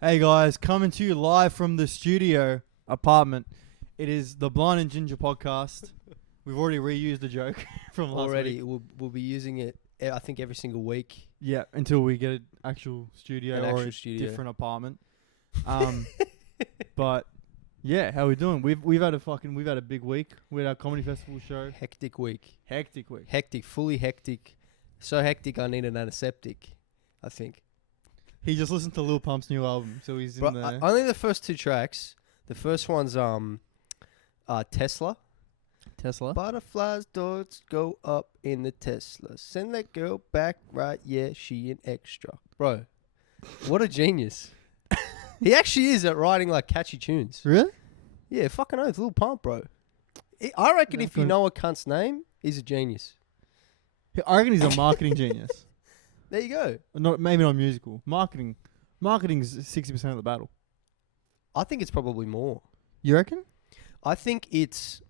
Hey guys, coming to you live from the studio apartment. It is the Blind and Ginger podcast. We've already reused the joke from last week. We'll be using it, I think, every single week. Yeah, until we get an actual studio An or actual a studio. different apartment. But yeah, how we doing? We've had a big week. We had our comedy festival show. Hectic week. Hectic week. Hectic, fully hectic. So hectic I need an antiseptic, I think. He just listened to Lil Pump's new album, so he's Bro, in there. only the first two tracks. The first one's Tesla. Tesla. Butterflies doors go up in the Tesla. Send that girl back right, yeah, she an extra. Bro, what a genius. He actually is at writing like catchy tunes. Really? Yeah, fucking oath, Lil Pump, bro. I reckon Yeah, if you know a cunt's name, he's a genius. I reckon he's a marketing genius. There you go. Maybe not musical. Marketing's 60% of the battle. I think it's probably more. You reckon? I think it's,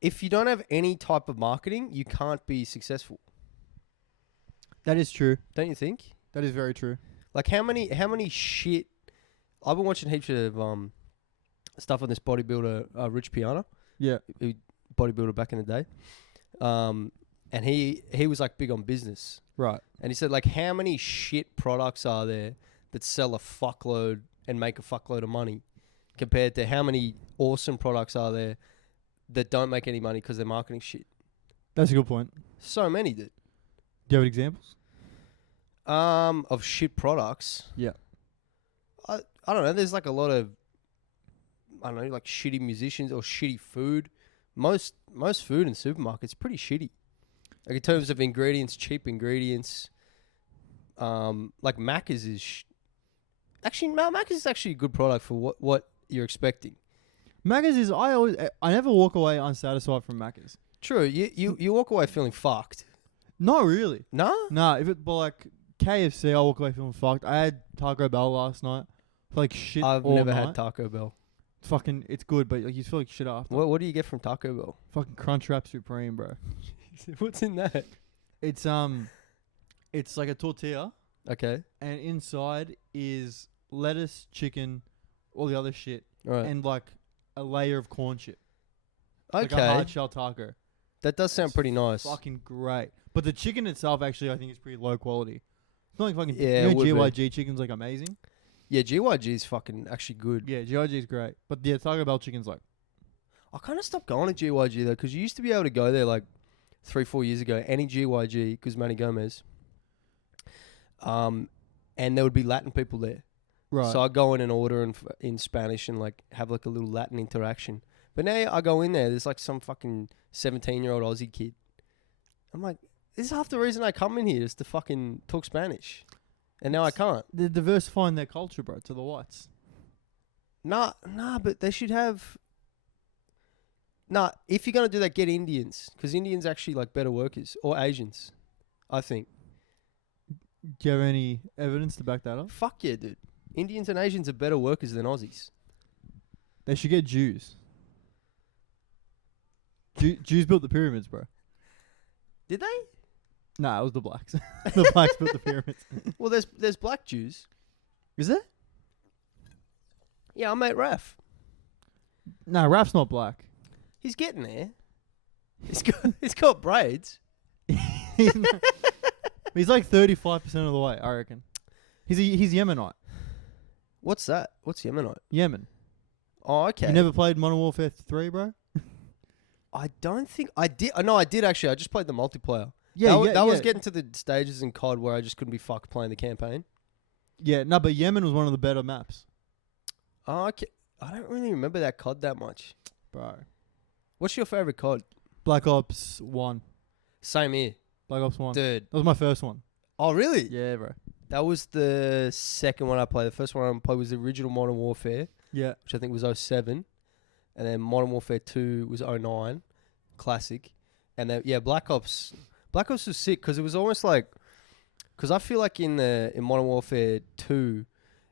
if you don't have any type of marketing, you can't be successful. That is true. Don't you think? That is very true. Like how many shit, I've been watching heaps of stuff on this bodybuilder, Rich Piana. Yeah. Bodybuilder back in the day. And he was like big on business. Right. And he said like how many shit products are there that sell a fuckload and make a fuckload of money compared to how many awesome products are there that don't make any money because they're marketing shit. That's a good point. So many, dude. Do you have examples? Of shit products. Yeah. I don't know. There's like a lot of, I don't know, like shitty musicians or shitty food. Most food in supermarkets pretty shitty. Like in terms of ingredients, cheap ingredients. Like Macca's is actually Macca's is actually a good product for what you're expecting. Macca's is I never walk away unsatisfied from Macca's. True. You walk away feeling fucked. Not really. No? Nah, but like KFC, I walk away feeling fucked. I had Taco Bell last night. Like shit. I've all never night. had Taco Bell. Fucking, it's good, but like you feel like shit after. What do you get from Taco Bell? Fucking Crunchwrap Supreme, bro. What's in that? It's like a tortilla, Okay. and inside is lettuce, chicken, all the other shit, All right. and like a layer of corn chip. Okay. Like a hard shell taco. That does sound pretty nice. Fucking great. But the chicken itself, actually, I think is pretty low quality. It's not like fucking. Yeah, You it know, would GYG chicken's like amazing. Yeah, GYG is fucking actually good. Yeah, GYG is great. But the Taco Bell chicken's like. I kind of stopped going to GYG though, because you used to be able to go there like 3-4 years ago. Any GYG, Guzmán y Gomez. And there would be Latin people there. Right. So I'd go in and order in Spanish and like have like a little Latin interaction. But now I go in there, there's like some fucking 17-year-old Aussie kid. I'm like, this is half the reason I come in here is to fucking talk Spanish. And now I can't. They're diversifying their culture, bro, to the whites. Nah, but they should have. Nah, if you're gonna do that, get Indians, because Indians actually like better workers, or Asians, I think. Do you have any evidence to back that up? Fuck yeah, dude. Indians and Asians are better workers than Aussies. They should get Jews. Jews built the pyramids, bro. Did they? Nah, it was the blacks. The blacks built the pyramids. Well, there's black Jews. Is there? Yeah, I mate Raph. Nah, Rap's not black. He's getting there. He's got braids. He's like 35% of the way, I reckon. He's Yemenite. What's that? What's Yemenite? Yemen. Oh, okay. You never played Modern Warfare 3, bro? I don't think I did. No, I did actually. I just played the multiplayer. Yeah, that was getting to the stages in COD where I just couldn't be fucked playing the campaign. Yeah, no, but Yemen was one of the better maps. Oh, okay. I don't really remember that COD that much. Bro. What's your favorite COD? Black Ops 1. Same here. Black Ops 1. Dude. That was my first one. Oh, really? Yeah, bro. That was the second one I played. The first one I played was the original Modern Warfare, Yeah. which I think was 07. And then Modern Warfare 2 was 09. Classic. And then, yeah, Black Ops was sick because it was almost like... Because I feel like in Modern Warfare 2,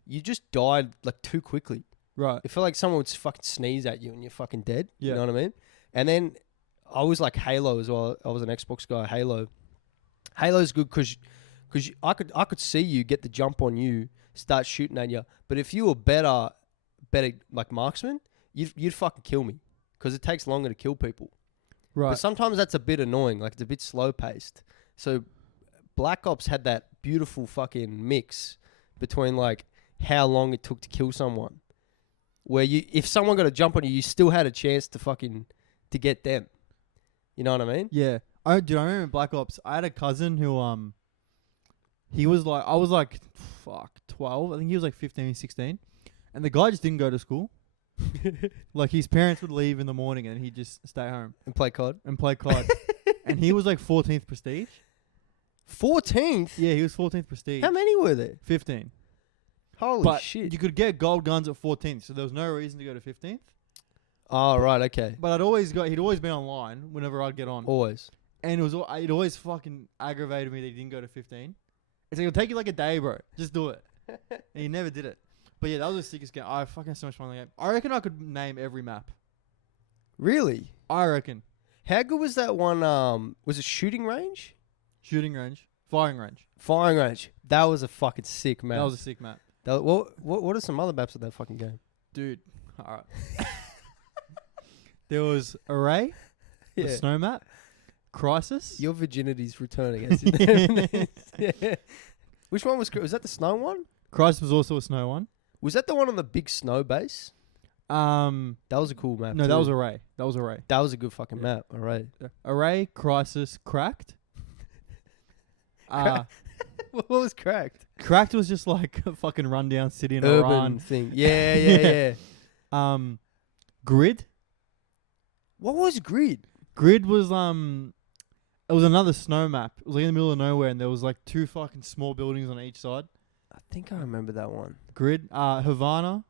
you just died like too quickly. Right. It felt like someone would fucking sneeze at you and you're fucking dead. Yeah. You know what I mean? And then I was like Halo as well. I was an Xbox guy. Halo's good because I could see you get the jump on you, start shooting at you. But if you were better like marksman, you'd fucking kill me because it takes longer to kill people. Right. But sometimes that's a bit annoying. Like it's a bit slow paced. So Black Ops had that beautiful fucking mix between like how long it took to kill someone, where if someone got a jump on you, you still had a chance to get them. You know what I mean? Yeah. I remember in Black Ops, I had a cousin who he was like, I was like 12. I think he was like 15, 16. And the guy just didn't go to school. Like his parents would leave in the morning and he'd just stay home And play COD. And he was like 14th prestige. 14th? Yeah, he was 14th prestige. How many were there? 15. Holy shit. You could get gold guns at 14th, so there was no reason to go to 15th. Oh, right, okay. But he'd always been online whenever I'd get on. Always. And it always fucking aggravated me that he didn't go to 15. It's like, it'll take you like a day, bro. Just do it. And he never did it. But yeah, that was the sickest game. I fucking had so much fun in the game. I reckon I could name every map. Really? I reckon. How good was that one? Was it shooting range? Shooting range. Firing range. Firing range. That was a fucking sick map. That was a sick map. What are some other maps of that fucking game? Dude. Alright. There was Array. The snow map. Crisis. Your virginity's returning. As yeah. Which one was that the snow one? Crisis was also a snow one. Was that the one on the big snow base? That was a cool map. No, too. that was Array. That was Array. That was a good fucking map. Array. Array, Crisis, Cracked. What was Cracked? Cracked was just like a fucking rundown city in Urban Iran thing. Yeah. Grid. What was Grid? Grid was it was another snow map. It was like in the middle of nowhere, and there was like two fucking small buildings on each side. I think I remember that one. Grid. Havana.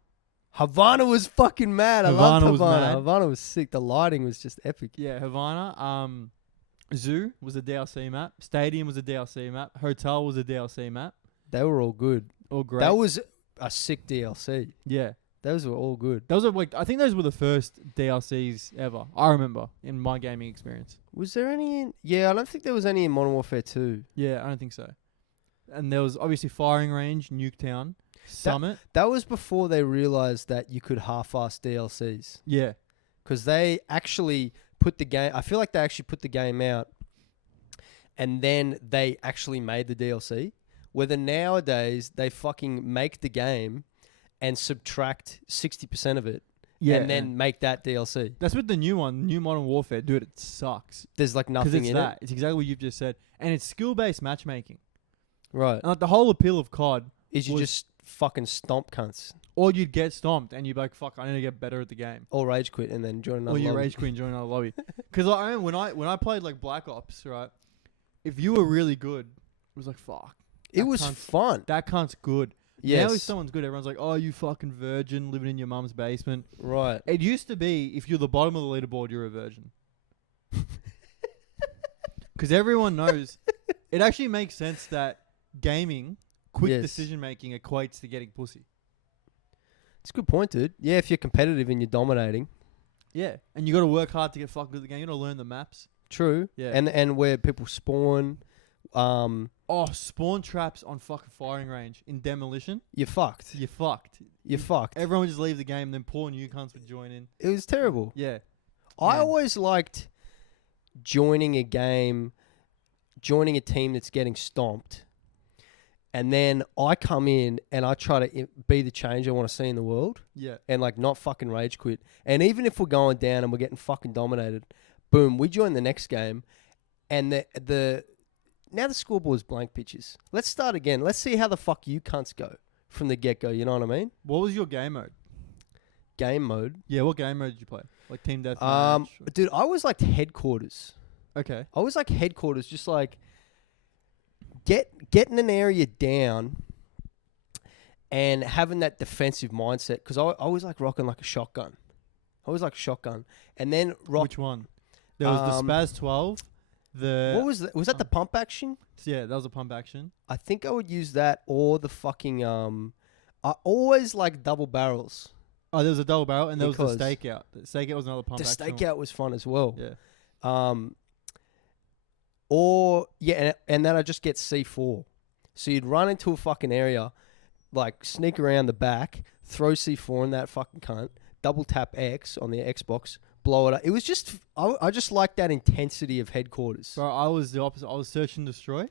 Havana was fucking mad. I loved Havana was Havana. mad. Havana was sick. The lighting was just epic. Yeah, Havana. Zoo was a DLC map. Stadium was a DLC map. Hotel was a DLC map. They were all good. All great. That was a sick DLC. Yeah. Those were all good. Those are like, I think those were the first DLCs ever. I remember in my gaming experience. Was there any in... Yeah, I don't think there was any in Modern Warfare 2. Yeah, I don't think so. And there was obviously Firing Range, Nuketown, Summit. That was before they realized that you could half-ass DLCs. Yeah. Because they actually put the game... I feel like they actually put the game out and then they actually made the DLC. Whether nowadays they fucking make the game and subtract 60% of it and then make that DLC. That's with the new one, new Modern Warfare. Dude, it sucks. There's like nothing in it. It's exactly what you've just said. And it's skill-based matchmaking. Right. And like the whole appeal of COD is you just fucking stomp cunts. Or you'd get stomped and you'd be like, fuck, I need to get better at the game. Or rage quit and then join another lobby. Or you rage quit and join another lobby. Because like, I remember when I played like Black Ops, right? If you were really good, it was like, fuck. It was fun. That cunt's good. Yes. Now if someone's good, everyone's like, oh, you fucking virgin living in your mum's basement. Right. It used to be, if you're the bottom of the leaderboard, you're a virgin. Because everyone knows. It actually makes sense that gaming, quick decision-making equates to getting pussy. It's a good point, dude. Yeah, if you're competitive and you're dominating. Yeah. And you got to work hard to get fucking good at the game. You got to learn the maps. True. Yeah. And where people spawn. Spawn traps on fucking Firing Range in Demolition. You're fucked. You're fucked. You're fucked. Everyone would just leave the game, and then poor new cunts would join in. It was terrible. Yeah. I always liked joining a game, joining a team that's getting stomped, and then I come in and I try to be the change I want to see in the world. Yeah. And like not fucking rage quit. And even if we're going down and we're getting fucking dominated, boom, we join the next game, and now the scoreboard's blank pitches. Let's start again. Let's see how the fuck you cunts go from the get-go. You know what I mean? What was your game mode? Game mode? Yeah, what game mode did you play? Like Team Deathmatch? Dude, I was like headquarters. Okay. I was like headquarters, just like getting an area down and having that defensive mindset. Because I was like rocking like a shotgun. And then Which one? There was the Spaz 12. What was that? Was that the pump action? Yeah, that was a pump action. I think I would use that or the fucking I always like double barrels. Oh, there was a double barrel and there was the stakeout. The stakeout was another pump action. The stakeout was fun as well. Yeah. And then I just get C4. So you'd run into a fucking area, like sneak around the back, throw C4 in that fucking cunt, double tap X on the Xbox, blow it up. It was just, I just like that intensity of headquarters. Bro, I was the opposite. I was search and destroy.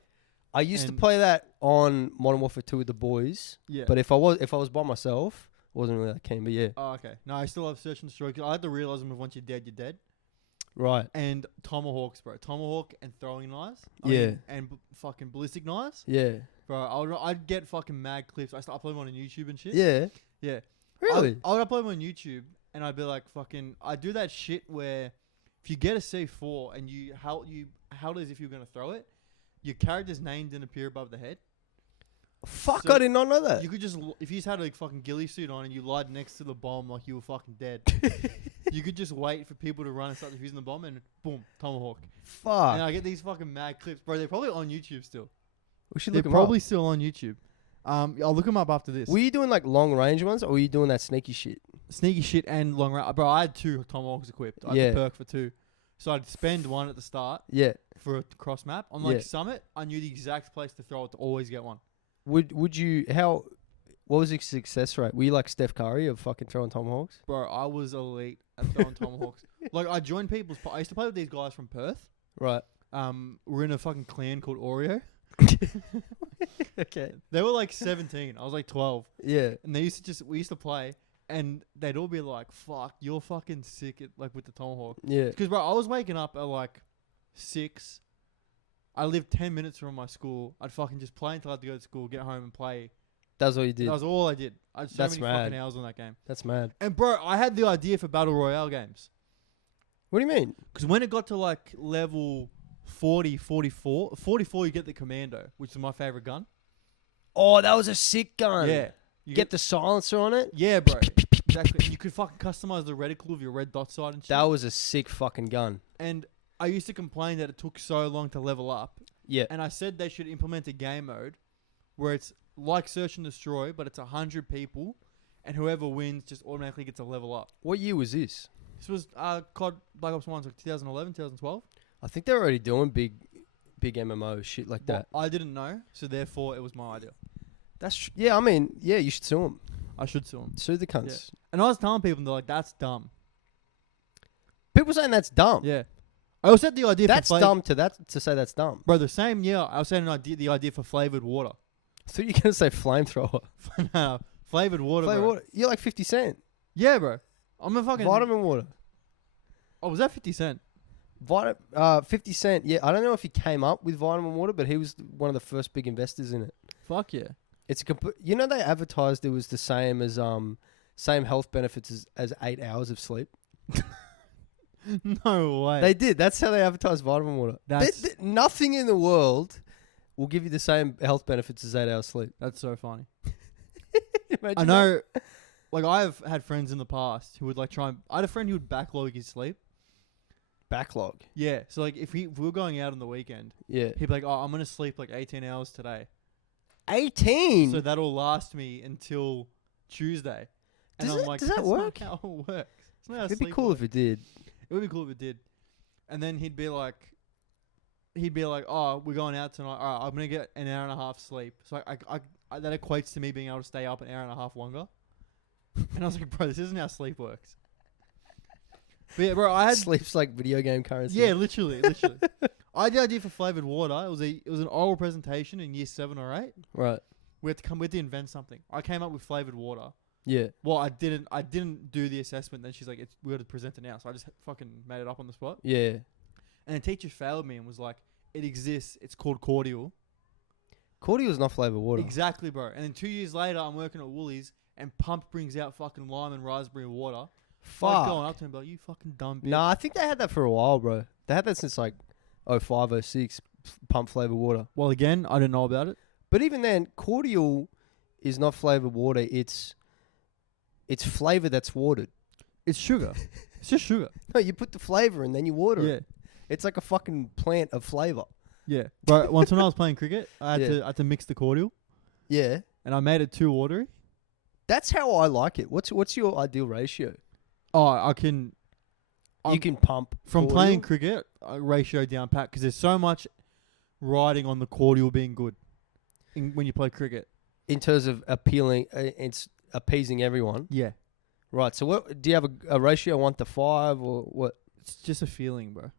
I used to And- play that on Modern Warfare 2 with the boys, Yeah. but if I was by myself, I wasn't really that keen. But yeah, Oh, okay. No, I still have search and destroy. 'Cause I had the realism of once you're dead, you're dead. right, And tomahawks, bro. Tomahawk and throwing knives. Yeah. And fucking ballistic knives. yeah, Bro, I'd get fucking mad clips. I start uploading them on YouTube and shit. yeah, Yeah. really, I would upload them on YouTube and I'd be like, fucking, I do that shit where if you get a C4 and you held as if you're going to throw it, your character's name didn't appear above the head. fuck, So I did not know that. You could just, if you just had a fucking ghillie suit on and you lied next to the bomb like you were fucking dead, you could just wait for people to run and start defusing the bomb and boom, tomahawk. Fuck, And I get these fucking mad clips. Bro, they're probably on YouTube still. we should They're look 'em probably up. still on YouTube. I'll look them up after this. Were you doing like long range ones, or were you doing that sneaky shit? Sneaky shit and long range. Bro, I had 2 tomahawks equipped. I had Yeah. the perk for 2. So I'd spend one at the start Yeah. for a cross map. On like Yeah. Summit, I knew the exact place to throw it to always get one. Would you what was your success rate? Were you like Steph Curry of fucking throwing tomahawks? Bro, I was elite at throwing tomahawks. Like I joined people's. I used to play with these guys from Perth. Right. We're in a fucking clan called Oreo. Okay. They were like 17. I was like 12, Yeah. and we used to play, and they'd all be like, "Fuck, you're fucking sick at like with the tomahawk." Yeah. Because bro, I was waking up at like 6. I lived 10 minutes from my school. I'd fucking just play until I had to go to school, get home and play. That's what you did. That was all I did. I had so That's many fucking mad. hours on that game. That's mad. And bro, I had the idea for battle royale games. What do you mean? Because when it got to like level 40, 44, you get the commando, which is my favorite gun. Oh, that was a sick gun. Yeah. You Get the silencer on it. Yeah, bro. Exactly. You could fucking customize the reticle of your red dot sight and shit. That was a sick fucking gun. And I used to complain that it took so long to level up. Yeah. And I said they should implement a game mode where it's like Search and Destroy, but it's 100 people, and whoever wins just automatically gets a level up. What year was this? This was COD Black Ops 1, like 2011, 2012. I think they were already doing big MMO shit like that. But I didn't know, so therefore it was my idea. Yeah, I mean, yeah, you should sue them. I should sue them. Sue the cunts. And I was telling people, and they're like, that's dumb. People saying that's dumb. Yeah. I also had the idea That's for dumb to say that's dumb. Bro, the same year, I was saying the idea for flavored water. I thought you were going to say flamethrower. No, flavored water, Flavored bro. water. You're like 50 Cent. Yeah, bro. I'm a fucking... Vitamin water. Oh, was that 50 Cent? 50 Cent. Yeah, I don't know if he came up with vitamin water, but he was one of the first big investors in it. Fuck yeah. It's you know, they advertised it was the same as same health benefits as 8 hours of sleep. No way. They did. That's how they advertised vitamin water. Nothing in the world will give you the same health benefits as 8 hours sleep. That's so funny. Imagine I know, like, I've had friends in the past who would, like, I had a friend who would backlog his sleep. Backlog. Yeah. So, like, if we were going out on the weekend, Yeah. he'd be like, oh, I'm going to sleep, like, 18 hours today. 18? So that'll last me until Tuesday. And Does I'm it- like, does that that's not work? how it works. It's not how It'd be sleep cool works. if it did. It would be cool if it did. And then he'd be like, oh, we're going out tonight. All right, I'm going to get an hour and a half sleep. So I that equates to me being able to stay up an hour and a half longer. And I was like, bro, this isn't how sleep works. But yeah, bro, I had... Sleep's like video game currency. Yeah, literally. I had the idea for flavored water. It was an oral presentation in year 7 or 8. Right. We had to invent something. I came up with flavored water. Yeah. Well, I didn't do the assessment. Then she's like, we got to present it now. So I just fucking made it up on the spot. Yeah. And the teacher failed me and was like, it exists. It's called cordial. Cordial's not flavored water. Exactly, bro. And then 2 years later, I'm working at Woolies and Pump brings out fucking lime and raspberry water. Fuck. I'm going up to him like, you fucking dumb bitch. Nah, I think they had that for a while, bro. They had that since like 05, 06, pump flavored water. Well, again, I didn't know about it. But even then, cordial is not flavored water. It's flavor that's watered. It's sugar. It's just sugar. No, you put the flavor and then you water Yeah. it. It's like a fucking plant of flavor. Yeah. Bro, once when I was playing cricket, I Yeah. had to mix the cordial Yeah. and I made it too watery. That's how I like it. What's your ideal ratio? Oh, I can... You can pump From cordial? playing cricket, I ratio down pat because there's so much riding on the cordial being good when you play cricket. In terms of it's appeasing everyone. Yeah. Right. So what do you have a ratio 1-5 or what? It's just a feeling, bro.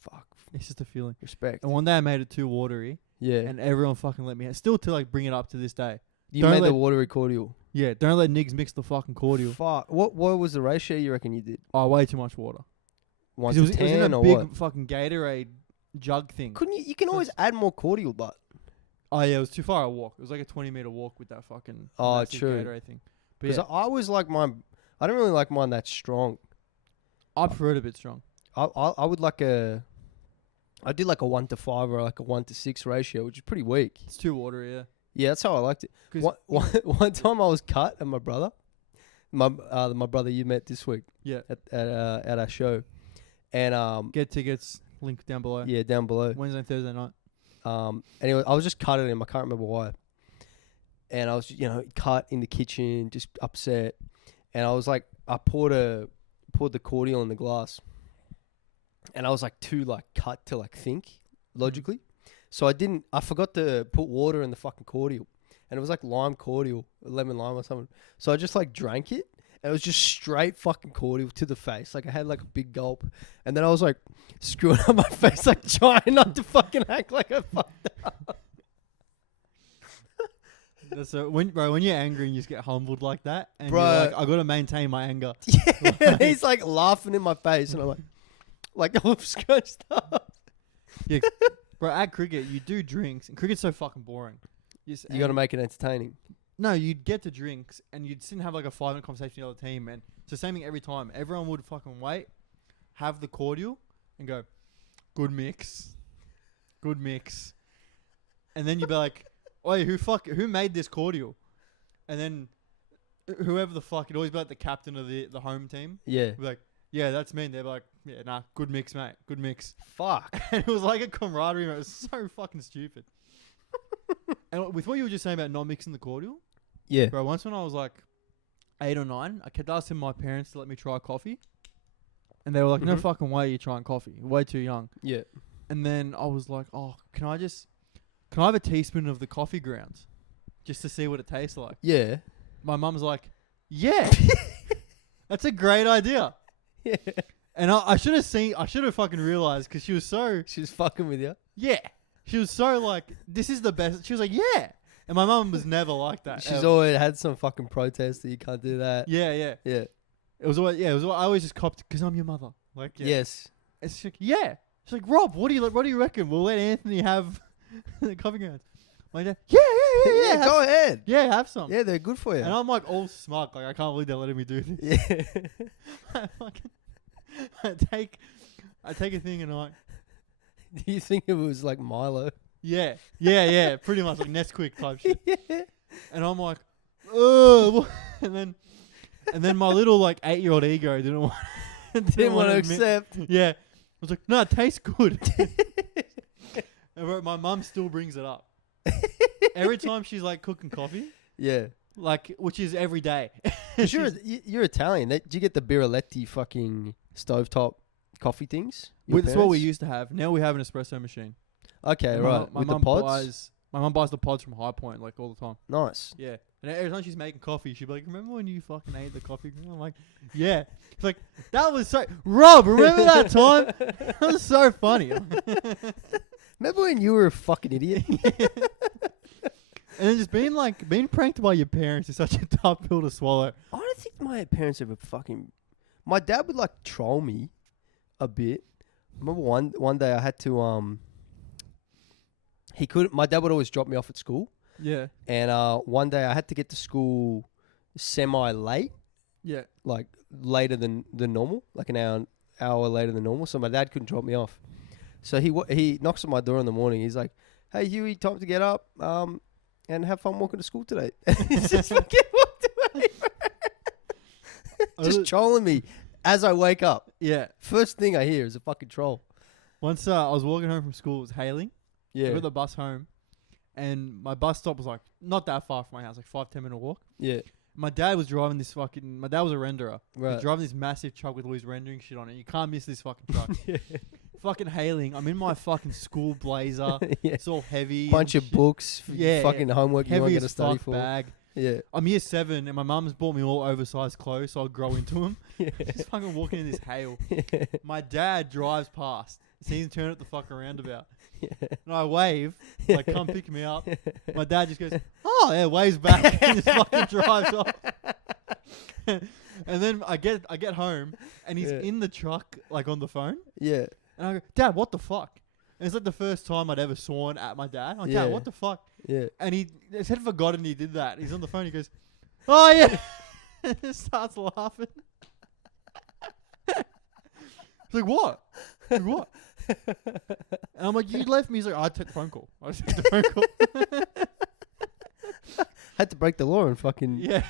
Fuck. It's just a feeling. Respect. And one day I made it too watery, Yeah. and everyone fucking let me. Still to like bring it up to this day. You don't made let- the watery cordial. Yeah, don't let niggas mix the fucking cordial. Fuck. What was the ratio you reckon you did? Oh, way too much water. 1 'Cause to it was 10 in a or big what? fucking Gatorade jug thing. Couldn't you? You can So always add more cordial, but Oh yeah, it was too far a walk. It was like a 20-meter walk with that fucking Oh, massive true. Gatorade thing. But because yeah, I always like mine. I don't really like mine that strong. I prefer it a bit strong. I would like I did like a 1-5 or like a 1-6 ratio, which is pretty weak. It's too watery, yeah. Yeah, that's how I liked it. 'Cause- One time I was cut, and my brother you met this week Yeah. at our show, and Get tickets. Link down below. yeah, down below. Wednesday and Thursday night. Anyway, I was just cutting him. I can't remember why. And I was, cut in the kitchen, just upset. And I was like, I poured the cordial in the glass, and I was like too cut to think logically. So I forgot to put water in the fucking cordial, and it was like lime cordial, lemon lime or something. So I just drank it, and it was just straight fucking cordial to the face. Like I had like a big gulp, and then I was like screwing up my face, like trying not to fucking act like I fucked up. So when you're angry and you just get humbled like that, and Bro. you're like, I gotta maintain my anger. Yeah, and he's like laughing in my face, and I'm like all scratched up. Yeah, bro. At cricket, you do drinks, and cricket's so fucking boring. You got to make it entertaining. No, you'd get to drinks, and you'd sit and have like a 5-minute conversation with the other team, and it's the same thing every time. Everyone would fucking wait, have the cordial, and go, good mix, and then you'd be like, oi, who made this cordial? And then whoever the fuck, it'd always be like the captain of the home team. Yeah. Be like, yeah, that's me. And they'd be like, yeah, nah, good mix, mate, good mix. Fuck. And it was like a camaraderie, mate. It was so fucking stupid. And with what you were just saying about not mixing the cordial, Yeah. bro, once when I was like 8 or 9, I kept asking my parents to let me try coffee. And they were like, no Mhm. fucking way you're trying coffee. You're way too young. Yeah. And then I was like, oh, can I have a teaspoon of the coffee grounds just to see what it tastes like? Yeah. My mum's like, yeah, that's a great idea. Yeah. And I should have fucking realized because she was so, She was fucking with you. yeah. She was so like, this is the best. She was like, yeah. And my mum was never like that. She's ever. always had some fucking protest that you can't do that. Yeah, yeah. Yeah. It was always, I always just copped because I'm your mother. Like, yeah. Yes. And she's like, yeah. She's like, Rob, what do you reckon? We'll let Anthony have the coffee grounds. My dad, yeah. Go ahead. Yeah, have some. Yeah, they're good for you. And I'm like all smug, like I can't believe they're letting me do this. Yeah. I take a thing and I'm like, Do you think it was like Milo? yeah, pretty much like Nesquik type shit. Yeah. And I'm like, ugh. And then my little like 8-year-old ego didn't want to admit- accept. Yeah, I was like, no, it tastes good. And my mum still brings it up every time she's like cooking coffee, Yeah. like which is every day. 'Cause you're Italian. Do you get the Biraletti fucking stovetop coffee things? Your That's what we parents? used to have. Now we have an espresso machine. Okay, And right. My With the mum pods? my mum buys the pods from High Point like all the time. Nice. Yeah. And every time she's making coffee, she'd be like, remember when you fucking ate the coffee? I'm like, yeah. It's like, that was so... Rob, remember that time? That was so funny. Remember when you were a fucking idiot? And then just being pranked by your parents is such a tough pill to swallow. I don't think my parents ever fucking... My dad would troll me a bit. I remember one day I had to... He couldn't... My dad would always drop me off at school. Yeah. And one day I had to get to school semi-late. Yeah. Like later than normal. Like an hour later than normal. So my dad couldn't drop me off. So he knocks on my door in the morning. He's like, hey, Huey, time to get up and have fun walking to school today. He's just fucking walked away. Just trolling me as I wake up. Yeah. First thing I hear is a fucking troll. Once I was walking home from school, it was hailing. I Yeah. got the bus home. And my bus stop was like not that far from my house, like 5-10 minute walk. Yeah. My dad was driving this fucking... My dad was a renderer. He Right. was driving this massive truck with all his rendering shit on it. You can't miss this fucking truck. Yeah. fucking hailing. I'm in my fucking school blazer. Yeah. It's all heavy. Bunch and of shit. books. Yeah, Fucking homework you weren't Heavy going to as study fuck for. bag. Yeah. I'm year 7 and my mum's bought me all oversized clothes so I'll grow into them. Yeah. Just fucking walking in this hail. Yeah. My dad drives past. Sees him turn at the fucking roundabout. Yeah. And I wave, like, come pick me up. My dad just goes, oh, yeah, waves back and just fucking drives off. And then I get home and he's Yeah. in the truck, like, on the phone. Yeah. And I go, Dad, what the fuck? And it's like the first time I'd ever sworn at my dad. I'm like, Yeah. Dad, what the fuck? Yeah. And he had forgotten he did that. He's on the phone. He goes, oh, yeah. And just starts laughing. He's like, what? Like, what? And I'm like, you left me. He's like, I'd take the phone call. I just took the phone call. Had to break the law and fucking Yeah.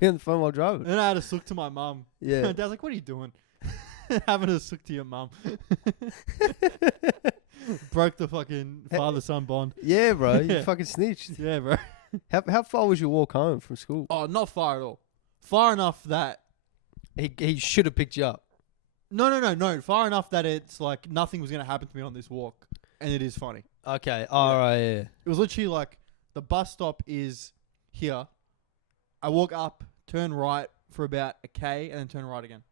be on the phone while driving. And then I had a sook to my mum. Yeah. And Dad's like, what are you doing? Having a sook to your mum. Broke the fucking father-son bond. Yeah, bro. You Yeah. fucking snitched. Yeah, bro. How far was your walk home from school? Oh, not far at all. Far enough that... He should have picked you up. No. Far enough that it's like nothing was going to happen to me on this walk. And it is funny. Okay. All right. Yeah. It was literally like the bus stop is here. I walk up, turn right for about a K, and then turn right again.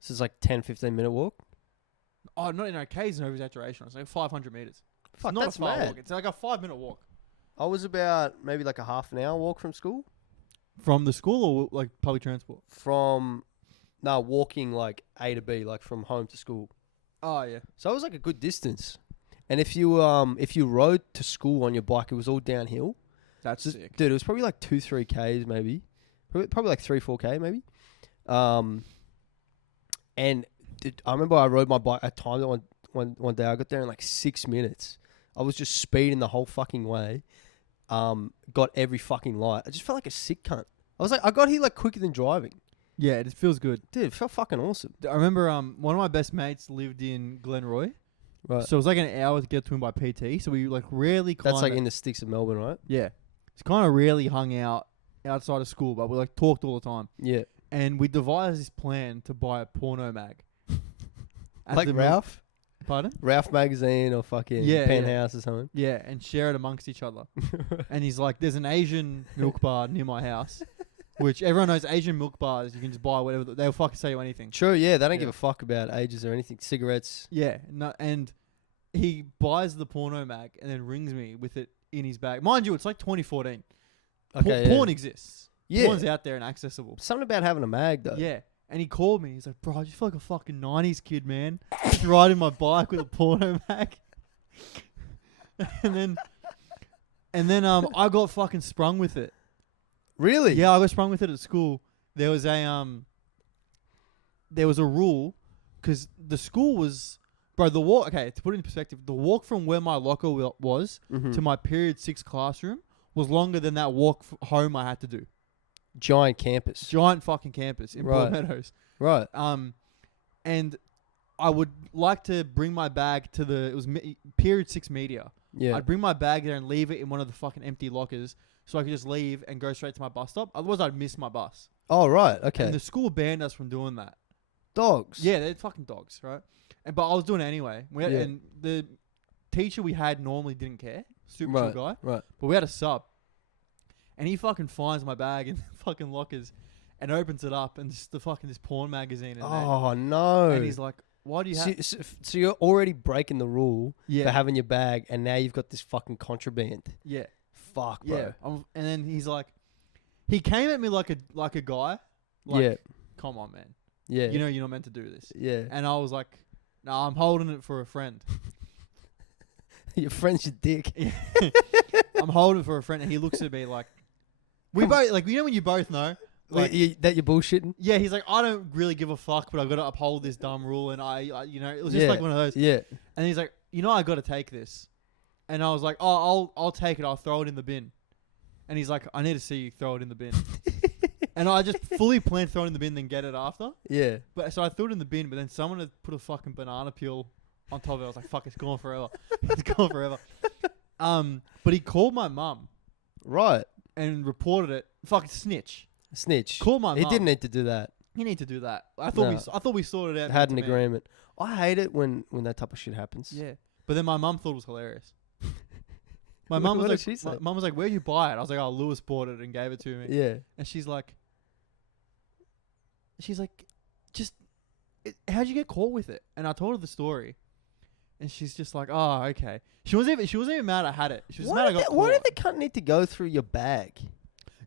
So it's like 10-15 minute walk. Oh, not in a K is no exaggeration. It's like 500 meters. Fuck, It's not that's a far mad. walk. It's like a 5-minute walk. I was about maybe like a half an hour walk from school. From the school or like public transport? Walking like A to B, like from home to school. Oh, yeah. So it was like a good distance. And if you rode to school on your bike, it was all downhill. That's So, sick. dude, it was probably like 2-3 Ks maybe. Probably like 3-4 K maybe. And dude, I remember I rode my bike at times one day. I got there in like 6 minutes. I was just speeding the whole fucking way. Got every fucking light. I just felt like a sick cunt. I was like, I got here like quicker than driving. Yeah, it feels good. Dude, it felt fucking awesome. I remember one of my best mates lived in Glenroy. Right. So it was like an hour to get to him by PT. So we like rarely kind That's like in the sticks of Melbourne, right? Yeah. It's kind of rarely hung out outside of school, but we like talked all the time. Yeah. And we devised this plan to buy a porno mag. At Like the Ralph? Pardon? Ralph magazine or fucking Yeah, Penthouse or something. Yeah, and share it amongst each other. And he's like, there's an Asian milk bar near my house, which everyone knows Asian milk bars, you can just buy whatever. They'll fucking sell you anything. True, yeah. They don't Yeah. give a fuck about ages or anything. Cigarettes. Yeah, no, and he buys the porno mag and then rings me with it in his bag. Mind you, it's like 2014. Okay, Porn exists. Yeah. Porn's out there and accessible. Something about having a mag, though. Yeah. And he called me. He's like, bro, I just feel like a fucking 90s kid, man. Just riding my bike with a porno mag. and then I got fucking sprung with it. Really? Yeah, I got sprung with it at school. There was a rule because the school was, bro, the walk, okay, to put it in perspective, the walk from where my locker was Mhm. to my period 6 classroom was longer than that walk home I had to do. Giant campus. Giant fucking campus in Right. Broadmeadows. Right. And I would like to bring my bag to period 6 media. Yeah. I'd bring my bag there and leave it in one of the fucking empty lockers so I could just leave and go straight to my bus stop. Otherwise, I'd miss my bus. Oh, right. Okay. And the school banned us from doing that. Dogs. Yeah, they're fucking dogs, right? But I was doing it anyway. Yeah. And the teacher we had normally didn't care. Super Right. chill guy. Right. But we had a sub. And he fucking finds my bag in the fucking lockers and opens it up and just this porn magazine in there. Oh, no. And he's like, why do you have... So you're already breaking the rule Yeah. for having your bag, and now you've got this fucking contraband. Yeah. Fuck, bro. Yeah. And then he's like... He came at me like a guy. Like, Yeah. come on, man. Yeah. You know you're not meant to do this. Yeah. And I was like, no, I'm holding it for a friend. Your friend's your dick. I'm holding it for a friend. And he looks at me like... We both... Like, you know when you both know? Like, That you're bullshitting? yeah, he's like, I don't really give a fuck, but I've got to uphold this dumb rule. And I you know, it was just Yeah. like one of those. Yeah. And he's like, you know, I got to take this. And I was like, oh, I'll take it. I'll throw it in the bin. And he's like, I need to see you throw it in the bin. And I just fully planned throw it in the bin, then get it after. Yeah. But so I threw it in the bin, but then someone had put a fucking banana peel on top of it. I was like, fuck, it's gone forever. It's gone forever. But he called my mum Right. and reported it. Fucking snitch. Snitch. Call my He mum. didn't need to do that. You need to do that. I No. thought we sorted it out. Had an man to man. agreement. I hate it when that type of shit happens. Yeah, but then my mum thought it was hilarious. My What- mum was what like, did she say? my mum was like, "Where'd you buy it?" I was like, "Oh, Lewis bought it and gave it to me." Yeah. And she's like, just, how'd you get caught with it? And I told her the story, and she's just like, "Oh, okay." She wasn't even mad I had it. She was mad I got caught. Why did the cunt need to go through your bag?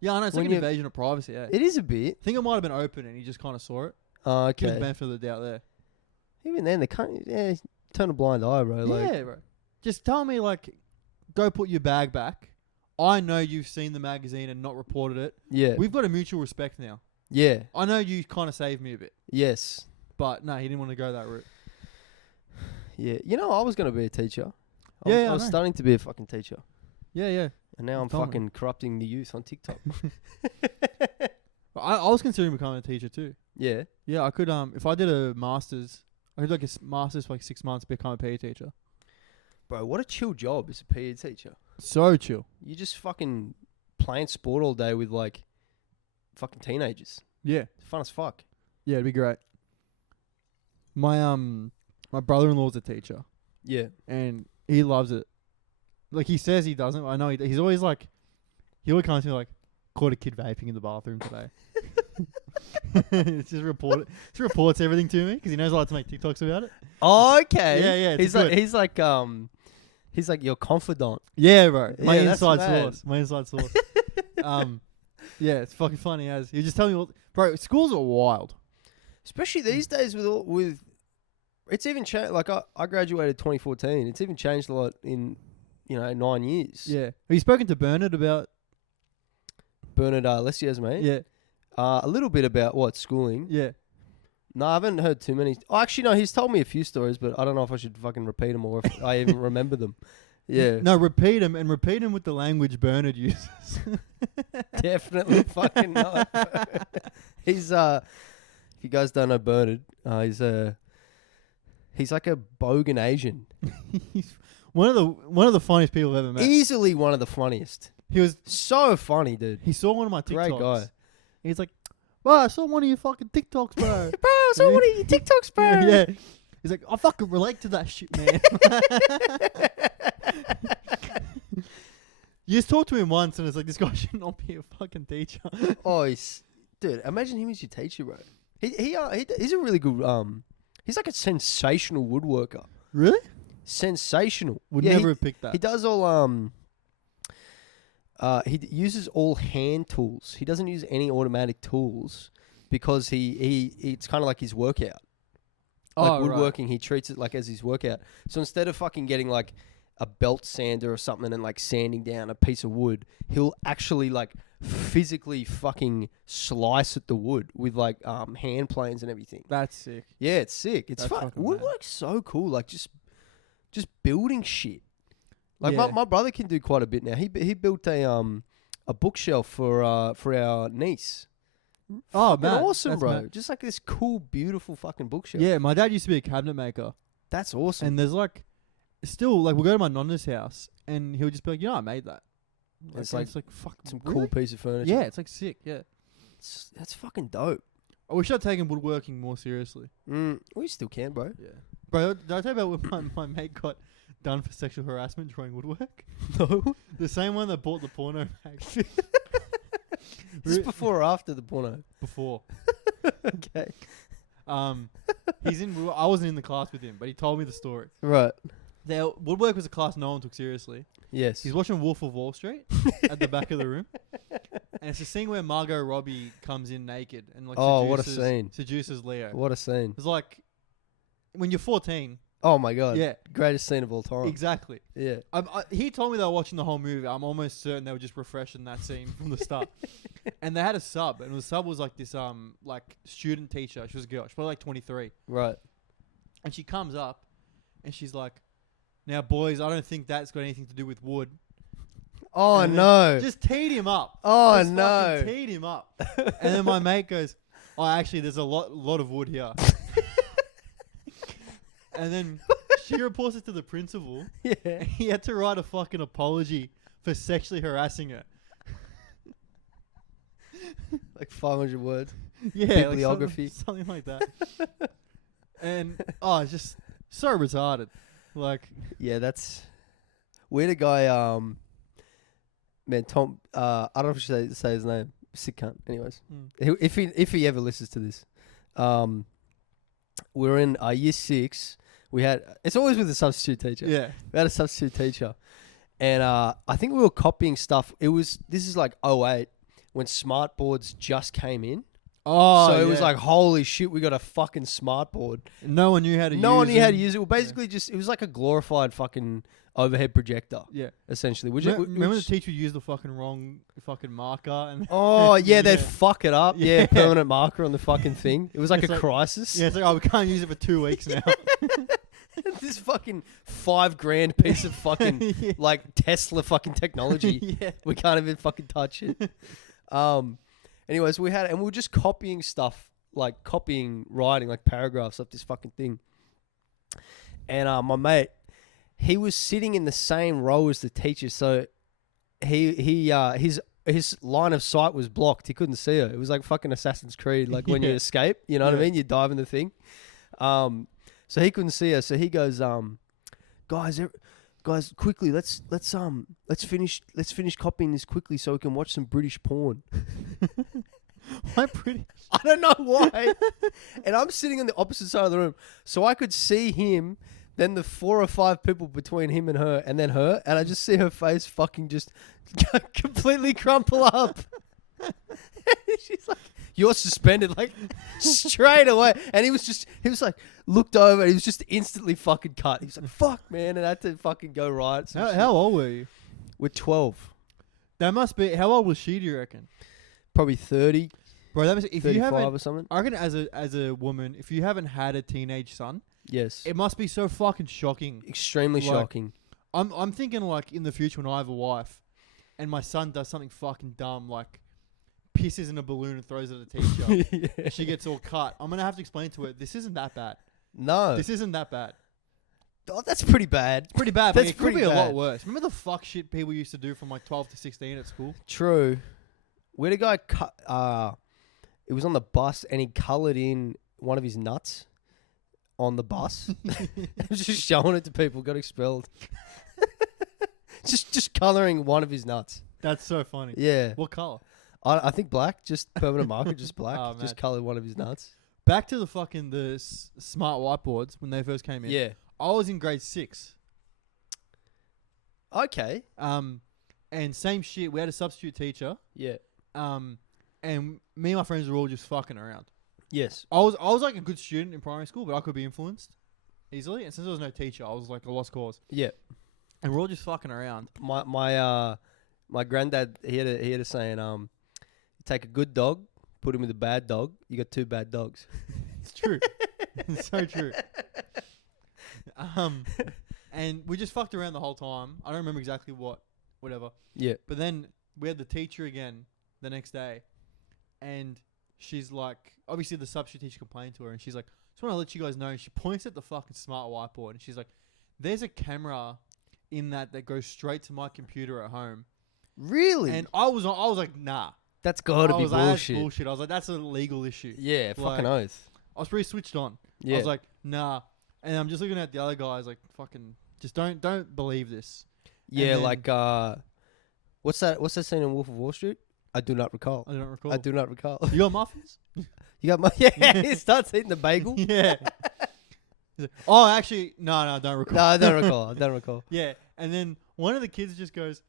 Yeah, I know, it's when like an you- invasion of privacy. Yeah, It is a bit. I think it might have been open and he just kind of saw it. Oh, Give him the okay. benefit of the doubt there. Even then, the cunt, turn a blind eye, bro. Like, Yeah, bro. Just tell me, like, go put your bag back. I know you've seen the magazine and not reported it. yeah. We've got a mutual respect now. Yeah. I know you kind of saved me a bit, Yes. but no, he didn't want to go that route. Yeah. You know, I was going to be a teacher. Yeah, I I was know. starting to be a fucking teacher. Yeah, yeah. And now I'm Tell me. fucking corrupting the youth on TikTok. I was considering becoming a teacher too. Yeah. Yeah, I could if I did a master's, I could like a master's for like 6 months, become a PE teacher. Bro, what a chill job as a PE teacher. So chill. You just fucking playing sport all day with like fucking teenagers. Yeah, It's fun as fuck. yeah, it'd be great. My brother-in-law's a teacher, Yeah. and he loves it. Like he says he doesn't. But I know he's always like, he always comes to me like, caught a kid vaping in the bathroom today. It's just reports everything to me because he knows I like to make TikToks about it. Oh, okay. Yeah, yeah, it's He's like your confidant. Yeah, bro. My Yeah, that's inside mad. source. My inside source. Yeah, it's fucking funny as you just tell me, bro. Schools are wild. Especially these days with it's even changed. Like I graduated 2014. It's even changed a lot in 9 years. Yeah. Have you spoken to Bernard about? Bernard Lessier's mate. Yeah, A little bit about what schooling. yeah. No, I haven't heard too many. Oh, actually, no. He's told me a few stories, but I don't know if I should fucking repeat them or if I even remember them. Yeah. No, repeat them with the language Bernard uses. Definitely fucking not. He's if you guys don't know Bernard, he's like a bogan Asian. He's one of the funniest people I've ever met. Easily one of the funniest. He was. So funny, dude. He saw one of my TikToks. Great guy. He's like, "Bro, I saw one of your fucking TikToks, bro." Bro, so what are you TikToks, bro? Yeah. He's like, "I fucking relate to that shit, man." You just talk to him once, and it's like, this guy should not be a fucking teacher. Oh, dude, imagine him as your teacher, bro. He's a really good he's like a sensational woodworker. Really? Sensational. Would Yeah, never have picked that. He does all he uses all hand tools. He doesn't use any automatic tools because it's kind of like his workout. Like woodworking, he treats it like as his workout. So instead of fucking getting like a belt sander or something and like sanding down a piece of wood, he'll actually like physically fucking slice at the wood with like hand planes and everything. That's sick. Yeah, it's sick. It's That's fun. fucking Woodwork's so cool. Like just building shit. Like Yeah. my brother can do quite a bit now. He built a bookshelf for our niece. Oh, Fucking man. awesome, That's bro. mad. Just like this cool, beautiful fucking bookshelf. Yeah, my dad used to be a cabinet maker. That's awesome. And there's like, still, like, we'll go to my nonna's house, and he'll just be like, I made that. It's It's like fuck, some really? cool piece of furniture. Yeah, it's like sick, yeah. That's fucking dope. I wish I'd taken woodworking more seriously. We still can, bro. Yeah. Bro, did I tell you about when my mate got done for sexual harassment drawing woodwork? No. The same one that bought the porno mag. Is this before or after the porno? Before. Okay. I wasn't in the class with him, but he told me the story. Right. Woodwork was a class no one took seriously. Yes. He's watching Wolf of Wall Street at the back of the room. And it's a scene where Margot Robbie comes in naked and like what a scene. seduces Leo. What a scene. It's like when you're 14. Oh my god. Yeah. Greatest scene of all time. Exactly. Yeah. He told me they were watching the whole movie. I'm almost certain they were just refreshing that scene from the start. And they had a sub, and the sub was like this like student teacher. She was a girl. She's probably like 23. Right. And she comes up, and she's like, "Now, boys, I don't think that's got anything to do with wood." Oh And then no. Just teed him up. Oh Just no. fucking teed him up. And then my mate goes, "Oh, actually, there's a lot of wood here." And then she reports it to the principal. Yeah. And he had to write a fucking apology for sexually harassing her. Like 500 words. Yeah, bibliography. like something like that. And it's just so retarded. Like, Yeah, we had a guy. Man, Tom. I don't know if I should say his name. Sick cunt. Anyways, if he ever listens to this, we're in year 6. It's always with a substitute teacher. yeah, We had a substitute teacher, and I think we were copying stuff. This is like '08 when smartboards just came in. oh, So it was yeah. like, holy shit, we got a fucking smartboard. no one knew how to. No one knew how to them. use it. Well, basically, it was like a glorified fucking overhead projector, Yeah. essentially. Remember the teacher would use the fucking wrong fucking marker and. Oh yeah, they'd Yeah. fuck it up. Yeah, Yeah. permanent marker on the fucking thing. It was like It's a like- crisis. Yeah, it's like, we can't use it for 2 weeks now. This fucking $5,000 piece of fucking Yeah. like Tesla fucking technology. Yeah. We can't even fucking touch it. Anyways, we were just copying stuff, like copying writing, like paragraphs up this fucking thing. And my mate, he was sitting in the same row as the teacher, so his line of sight was blocked. He couldn't see her. It was like fucking Assassin's Creed, like when you Yeah. escape. You know what I Yeah. mean? You dive in the thing. So he couldn't see her. So he goes, guys, quickly, let's finish copying this quickly so we can watch some British porn. Why pretty? I don't know why. And I'm sitting on the opposite side of the room, so I could see him. Then the 4 or 5 people between him and her, and then her, and I just see her face fucking just completely crumple up. She's like, "You're suspended," like straight away. And he was like, looked over, and he was just instantly fucking cut. He was like, "Fuck, man," and I had to fucking go right. How old were you? We're 12, That must be. How old was she? Do you reckon? probably 30, Bro, that must, if you 35 haven't, or something. I reckon as a woman, if you haven't had a teenage son, Yes, it must be so fucking shocking. extremely like- shocking. I'm thinking like in the future when I have a wife, and my son does something fucking dumb like pisses in a balloon and throws it at a teacher. Yeah. She gets all cut. I'm gonna have to explain to her this isn't that bad. No, This isn't that bad. oh, that's pretty bad. Pretty bad. But That's it could be pretty a lot bad. worse. Remember the fuck shit people used to do from like 12 to 16 at school? True. We had a guy cut. It was on the bus, and he coloured in one of his nuts on the bus. Just showing it to people. Got expelled. just colouring one of his nuts. That's so funny. Yeah. What color? I think black. Just permanent marker. Just black. Oh, just mad. coloured one of his nuts. Back to the fucking smart whiteboards when they first came in. Yeah. I was in grade 6. Okay. And same shit. We had a substitute teacher. Yeah. And me and my friends were all just fucking around. Yes. I was like a good student in primary school, but I could be influenced easily. And since there was no teacher, I was like a lost cause. Yeah. And we're all just fucking around. My granddad he had a saying, you take a good dog, put him with a bad dog, you got 2 bad dogs. It's true. It's so true. And we just fucked around the whole time. I don't remember exactly whatever. Yeah. But then we had the teacher again the next day, and she's like, obviously the substitute teacher complained to her, and she's like, just want to let you guys know. And she points at the fucking smart whiteboard, and she's like, there's a camera in that goes straight to my computer at home. Really? And I was like, nah. That's got to I be was like, that's bullshit. bullshit. I was like, that's a legal issue. Yeah, fucking oath. I was pretty switched on. Yeah. I was like, nah. And I'm just looking at the other guys like, fucking, just don't believe this. yeah, then- like what's that scene in Wolf of Wall Street? I do not recall. I don't recall. I do not recall. You got muffins? You got my he starts eating the bagel. Yeah. He's like, oh, actually, no, don't recall. No, I don't recall. I don't recall. Yeah, and then one of the kids just goes,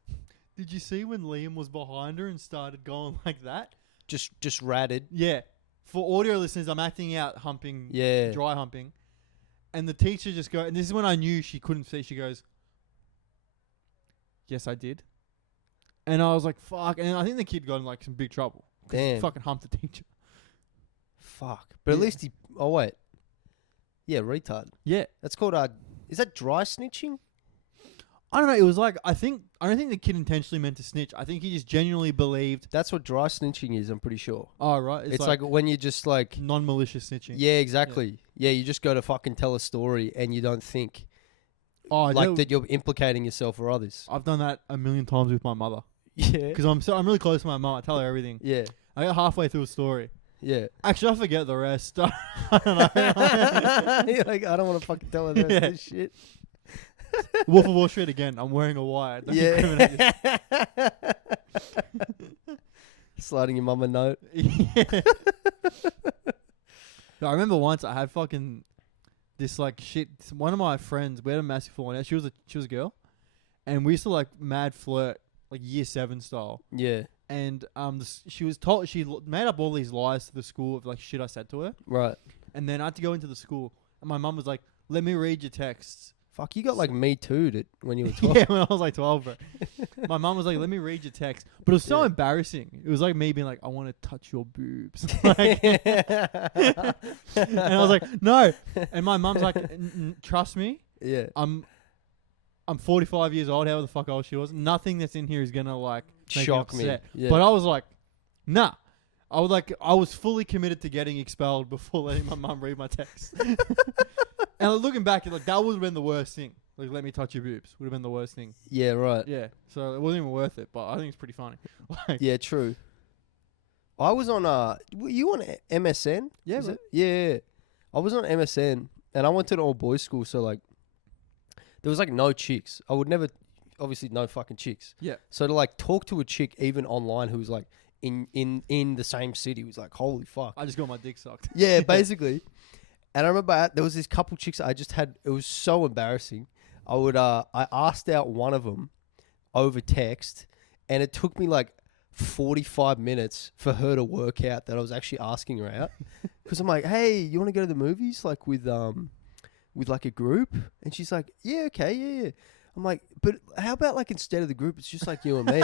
"Did you see when Liam was behind her and started going like that?" Just ratted. Yeah. For audio listeners, I'm acting out humping, Yeah. dry humping, and the teacher just goes, and this is when I knew she couldn't see. She goes, "Yes, I did," and I was like, "Fuck!" And I think the kid got in like some big trouble. 'Cause he Damn. fucking humped the teacher. Fuck. But at Yeah. least he. Oh wait. Yeah, retard. Yeah. That's called Is that dry snitching? I don't know. It was like I don't think the kid intentionally meant to snitch. I think he just genuinely believed. That's what dry snitching is. I'm pretty sure. Oh right, It's like when you just like. non-malicious snitching. Yeah, exactly. Yeah, you just go to fucking tell a story and you don't think Oh, like that you're implicating yourself or others. I've done that a million times with my mother Yeah. because I'm really close to my mum. I tell her everything. Yeah. I get halfway through a story. Yeah. Actually, I forget the rest. I don't know. You're like, I don't want to fucking tell her the rest of this shit. Wolf of Wall Street again. I'm wearing a wire. Don't incriminate yourself. Sliding your mum a note. Yeah. No, I remember once I had fucking this like shit. One of my friends, we had a massive falling out. She was a girl, and we used to like mad flirt, like year 7 style. Yeah. And she made up all these lies to the school of like shit I said to her. Right. And then I had to go into the school, and my mum was like, "Let me read your texts." Fuck, you got like Me Too'd it when you were 12. Yeah, when I was like 12, bro. My mum was like, "Let me read your text," but it was so embarrassing. It was like me being like, "I want to touch your boobs," like, and I was like, "No," and my mum's like, "Trust me, Yeah. I'm 45 years old. However the fuck old she was, nothing that's in here is gonna like make Shock me me. upset." Yeah. But I was like, "Nah." I was fully committed to getting expelled before letting my mum read my text. And looking back, like that would have been the worst thing. Like, let me touch your boobs would have been the worst thing. Yeah, right. Yeah, so it wasn't even worth it. But I think it's pretty funny. Like, Yeah, true. I was on were you on MSN? Yeah, Is bro. it? Yeah. I was on MSN and I went to an all boys school, so like there was like no chicks. I would never, obviously no fucking chicks. Yeah. So to like talk to a chick even online who was like in the same city was like, holy fuck. I just got my dick sucked. Yeah, basically. And I remember there was this couple chicks I just had. It was so embarrassing. I asked out one of them over text, and it took me like 45 minutes for her to work out that I was actually asking her out. Because I'm like, hey, you want to go to the movies like with like a group? And she's like, yeah, okay, yeah. I'm like, but how about like instead of the group, it's just like you and me.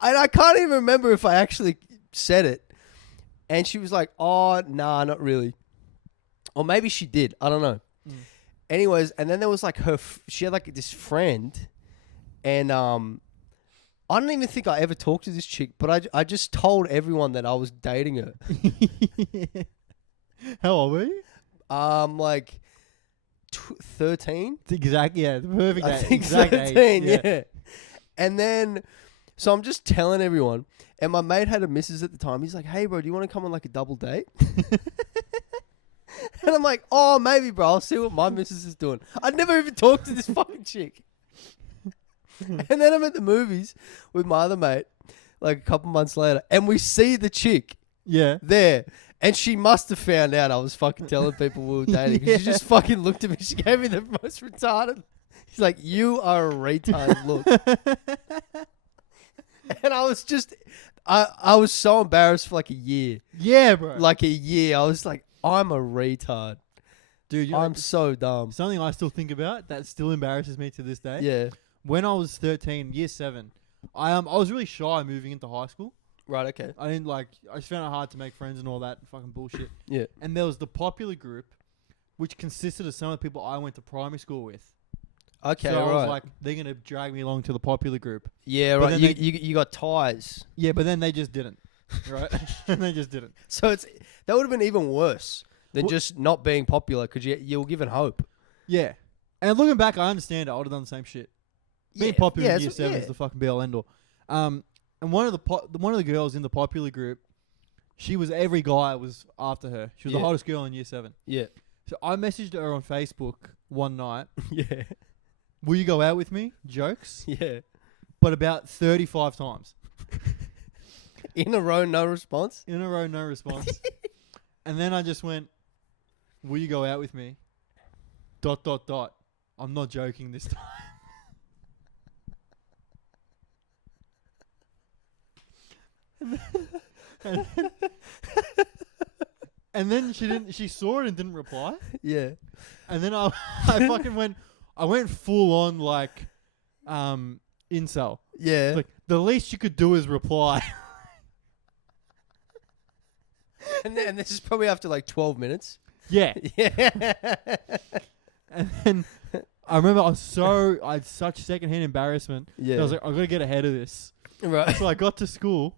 And I can't even remember if I actually said it. And she was like, oh, nah, not really. Or maybe she did. I don't know. Anyways, and then there was like she had like this friend. And I don't even think I ever talked to this chick. But I just told everyone that I was dating her. How old were you? Like 13. Exactly. Yeah, the perfect I age. think Exact 13, age. yeah. And then, so I'm just telling everyone. And my mate had a missus at the time. He's like, hey, bro, do you want to come on like a double date? And I'm like, oh, maybe, bro. I'll see what my missus is doing. I'd never even talked to this fucking chick. And then I'm at the movies with my other mate, like a couple months later. And we see the chick Yeah. there. And she must have found out I was fucking telling people we were dating. 'Cause she just fucking looked at me. She gave me the most retarded. She's like, you are a retard look. And I was just, I was so embarrassed for like a year. Yeah, bro. Like a year. I was like, I'm a retard. Dude, you know, I'm so dumb. something I still think about that still embarrasses me to this day. Yeah. When I was 13, year 7, I was really shy moving into high school. Right, okay. I just found it hard to make friends and all that fucking bullshit. Yeah. And there was the popular group, which consisted of some of the people I went to primary school with. Okay, so right. I was like, they're going to drag me along to the popular group. Yeah, But right. then You got ties. Yeah, but then they just didn't. Right? And they just didn't. So that would have been even worse than Well- just not being popular because you were given hope. Yeah. And looking back, I understand it. I would have done the same shit. Being popular in year 7 is the fucking be all end all. And one of the girls in the popular group, she was every guy was after her. She was the hottest girl in year 7. Yeah. So I messaged her on Facebook one night. Yeah. Will you go out with me? Jokes. Yeah. But about 35 times. In a row, no response? In a row, no response. And then I just went, will you go out with me? ... I'm not joking this time. And then she saw it and didn't reply. Yeah. And then I fucking went full on like, incel. Yeah. Like the least you could do is reply. And this is probably after like 12 minutes. Yeah. Yeah. And then I remember I had such secondhand embarrassment. Yeah. I was like, I gotta get ahead of this. Right. So I got to school,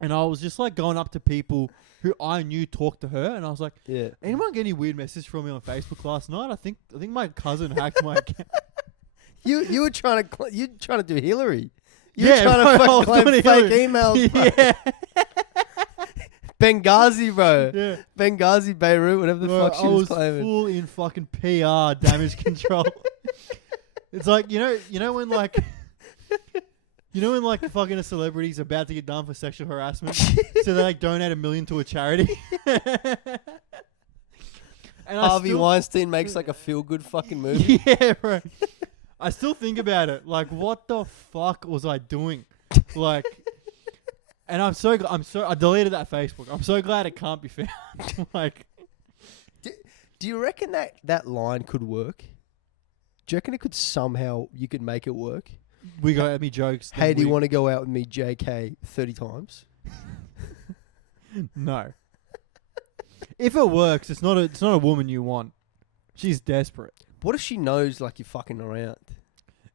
and I was just like going up to people who I knew talked to her, and I was like, Yeah. anyone get any weird message from me on Facebook last night? I think my cousin hacked my account. You were trying to do Hillary. You're Yeah, trying bro, to I was fucking claim doing fake it. emails, bro. Yeah. Benghazi, bro. Yeah. Benghazi, Beirut, whatever the Bro, fuck she I was was claiming. full in fucking PR damage control. It's like, you know when like fucking a celebrity's about to get done for sexual harassment, so they like donate $1 million to a charity. And Harvey Weinstein makes like a feel-good fucking movie. Yeah, bro. I still think about it. Like, what the fuck was I doing? Like, and I deleted that Facebook. I'm so glad it can't be found. Like, Do you reckon that line could work? Do you reckon it could somehow, you could make it work? we got me jokes. Hey, do you want to go out with me, JK, 30 times? No. If it works, it's not a woman you want. She's desperate. What if she knows like you're fucking around?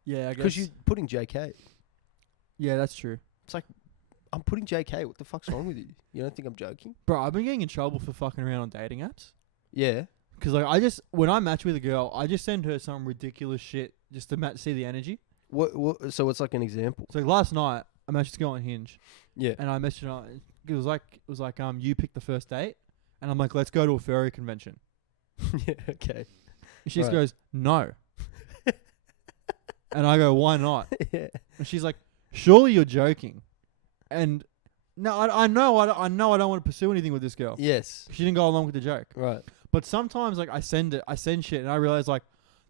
Yeah, I guess. Because you're putting JK. Yeah, that's true. It's like, I'm putting JK. What the fuck's wrong with you? You don't think I'm joking? Bro, I've been getting in trouble for fucking around on dating apps. Yeah. Because like when I match with a girl, I just send her some ridiculous shit just to see the energy. What? So what's like an example? So like last night, I matched this girl on Hinge. Yeah. And I messaged her. It was like you picked the first date, and I'm like, let's go to a furry convention. Yeah. Okay. And she just Right. goes, no. And I go, why not? Yeah. And she's like, surely you're joking. And no, I know I don't want to pursue anything with this girl. Yes. She didn't go along with the joke. Right. But sometimes like I send shit, and I realize like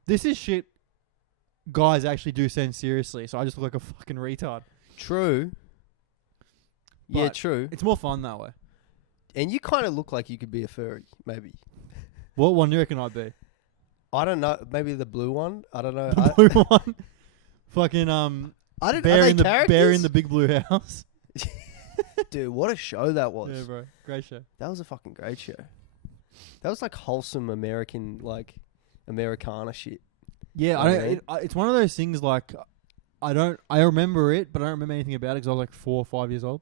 this is shit guys actually do send seriously. So I just look like a fucking retard. True. Yeah. But True. It's more fun that way. And you kind of look like you could be a furry, maybe. What one do you reckon I'd be? I don't know. Maybe the blue one. I don't know. The blue one. Fucking I don't. bear Are they in the characters? big blue house. Dude, what a show that was. Yeah, bro, great show. That was a fucking great show. That was like wholesome American, like Americana shit. Yeah, I mean- it's one of those things like I remember it, but I don't remember anything about it because I was like 4 or 5 years old.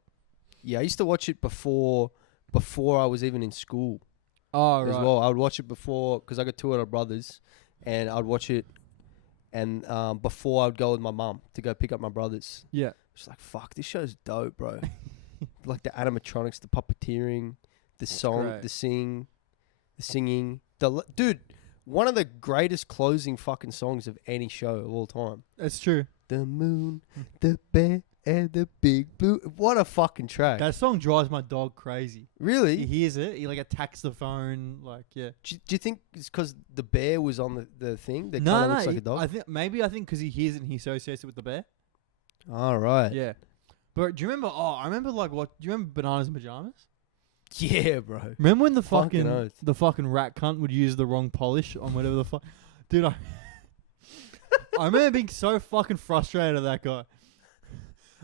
Yeah, I used to watch it before I was even in school Oh as well. I would watch it before because I got two older brothers, and I'd watch it, and before I'd go with my mum to go pick up my brothers. Yeah. It's like, fuck, this show's dope, bro. Like the animatronics, the puppeteering, the song, great. the singing. Dude, one of the greatest closing fucking songs of any show of all time. That's true. The moon, the bear, and the big blue. What a fucking track. That song drives my dog crazy. He Really? hears it, he like attacks the phone, like yeah. Do you think it's because the bear was on the thing that kind No, of looks like a dog? I think because he hears it and he associates it with the bear. All right. Yeah. But do you remember? Oh, I remember like what? Do you remember Bananas and Pajamas? Yeah, bro. Remember when the Fucking oath. fucking rat cunt would use the wrong polish on whatever the fuck? Dude, I remember being so fucking frustrated at that guy.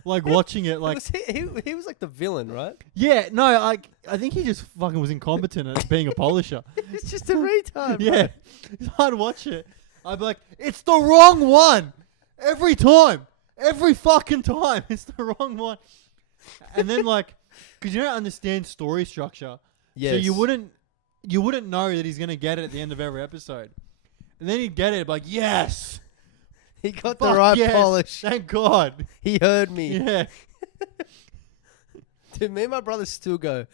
Like watching it, like He was like the villain, right? yeah, no, I think he just fucking was incompetent at being a polisher. He's just a retard. Yeah, I'd watch it. I'd be like, it's the wrong one every time, every fucking time. It's the wrong one. And then like, because you don't understand story structure, Yes. so you wouldn't know that he's gonna get it at the end of every episode. And then he'd get it, like yes, He got fuck the right yes, polish. Thank God. He heard me. Yeah. Dude, me and my brother still go,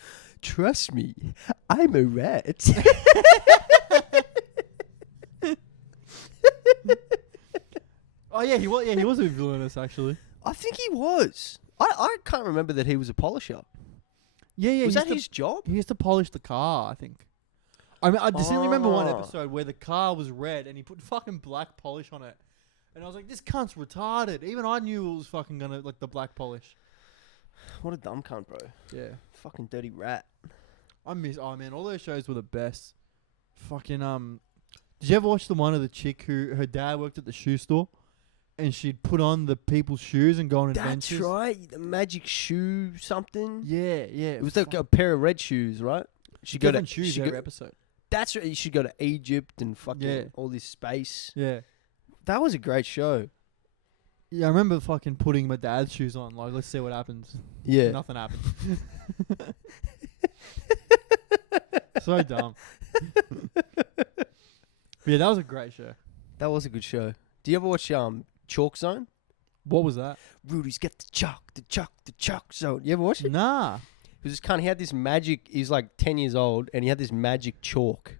trust me, I'm a rat. Oh yeah, he was. Yeah, he was a villainous actually. I think he was. I can't remember that he was a polisher. Yeah. Was he that used his job? He used to polish the car, I think. I mean, I distinctly remember one Oh. episode where the car was red and he put fucking black polish on it. And I was like, this cunt's retarded. Even I knew it was fucking gonna, like, the black polish. What a dumb cunt, bro. Yeah. Fucking dirty rat. Oh man, all those shows were the best. Fucking, did you ever watch the one of the chick who, her dad worked at the shoe store? And she'd put on the people's shoes and go on adventures? That's right. The magic shoe something. Yeah. It was like a pair of red shoes, right? She'd go to different shoes she'd every go- episode. That's right. You should go to Egypt and fucking Yeah. all this space. Yeah. That was a great show. Yeah, I remember fucking putting my dad's shoes on. Like, let's see what happens. Yeah. Nothing happened. So dumb. Yeah, that was a great show. That was a good show. Do you ever watch Chalk Zone? What was that? Rudy's got the chalk zone. You ever watch it? Nah. He was this cunt. He had this magic. He's like 10 years old, and he had this magic chalk.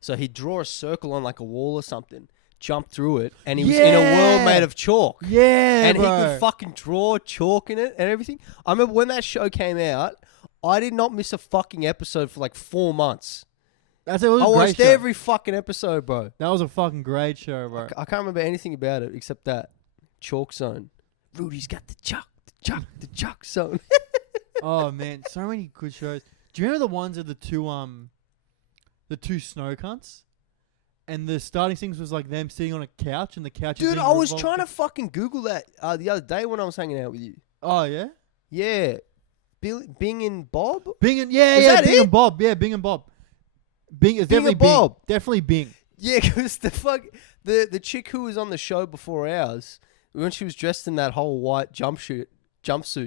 So he'd draw a circle on like a wall or something, jump through it, and he was in a world made of chalk. Yeah, And bro. he could fucking draw chalk in it and everything. I remember when that show came out, I did not miss a fucking episode for like 4 months. It was a I great watched show. every fucking episode, bro. That was a fucking great show, bro. I can't remember anything about it except that chalk zone. Rudy's got the chalk zone. Oh man, so many good shows. Do you remember the ones of the two snow cunts? And the starting things was like them sitting on a couch, and the couch. Dude, I was trying to fucking Google that the other day when I was hanging out with you. Oh yeah, Yeah, Bing and Bob. Bing and Is that Bing it? and Bob. Yeah, Bing and Bob. Bing is Bing definitely and Bob. Bing. Definitely Bing. Yeah, because the chick who was on the show before ours, when she was dressed in that whole white jumpsuit,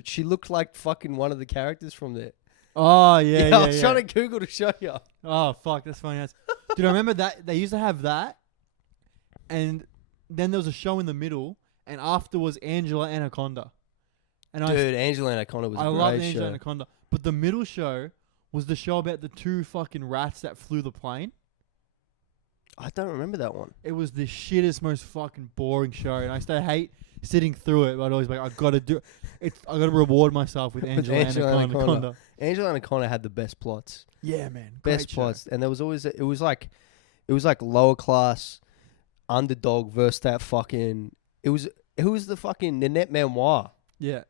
she looked like fucking one of the characters from there. Oh yeah. I was trying to Google to show you. Oh fuck, that's funny. Dude, I remember that they used to have that, and then there was a show in the middle, and after was Angela Anaconda. And Dude, Angela Anaconda was a I great love show. Angela Anaconda, but the middle show was the show about the two fucking rats that flew the plane. I don't remember that one. It was the shittest, most fucking boring show, and I used to hate sitting through it. But I'd always be like, I gotta reward myself with Angela Anaconda. Angela Anaconda had the best plots. Yeah, man, Best plots. And there was always it was like lower class underdog versus that fucking who was the fucking Nanette Memoir. Yeah,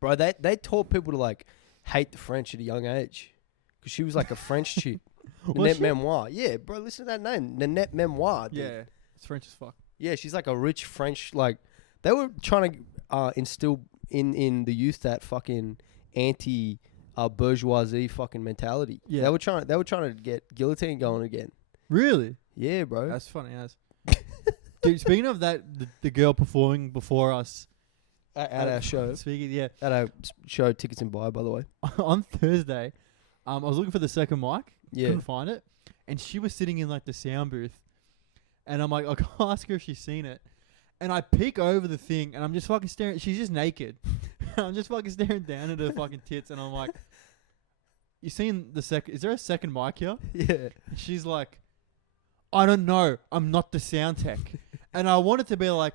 Bro, they taught people to like hate the French at a young age. Because she was like a French chick. Nanette Memoir. Yeah, bro, listen to that name. Nanette Memoir. Dude. yeah, it's French as fuck. Yeah, she's like a rich French, like, they were trying to instill in the youth that fucking anti bourgeoisie fucking mentality. Yeah. They were trying to get guillotine going again. Really? Yeah, bro. That's funny as. Dude, speaking of that, the girl performing before us At our show. Speaking, yeah, At our show, Tickets and Buy, by the way. on Thursday, I was looking for the second mic. Yeah. Couldn't find it, and she was sitting in like the sound booth, and I'm like, I'll ask her if she's seen it, and I peek over the thing, and I'm just fucking staring. She's just naked. I'm just fucking staring down at her fucking tits, and I'm like, you seen the second? Is there a second mic here? Yeah. And she's like, I don't know. I'm not the sound tech. And I wanted to be like,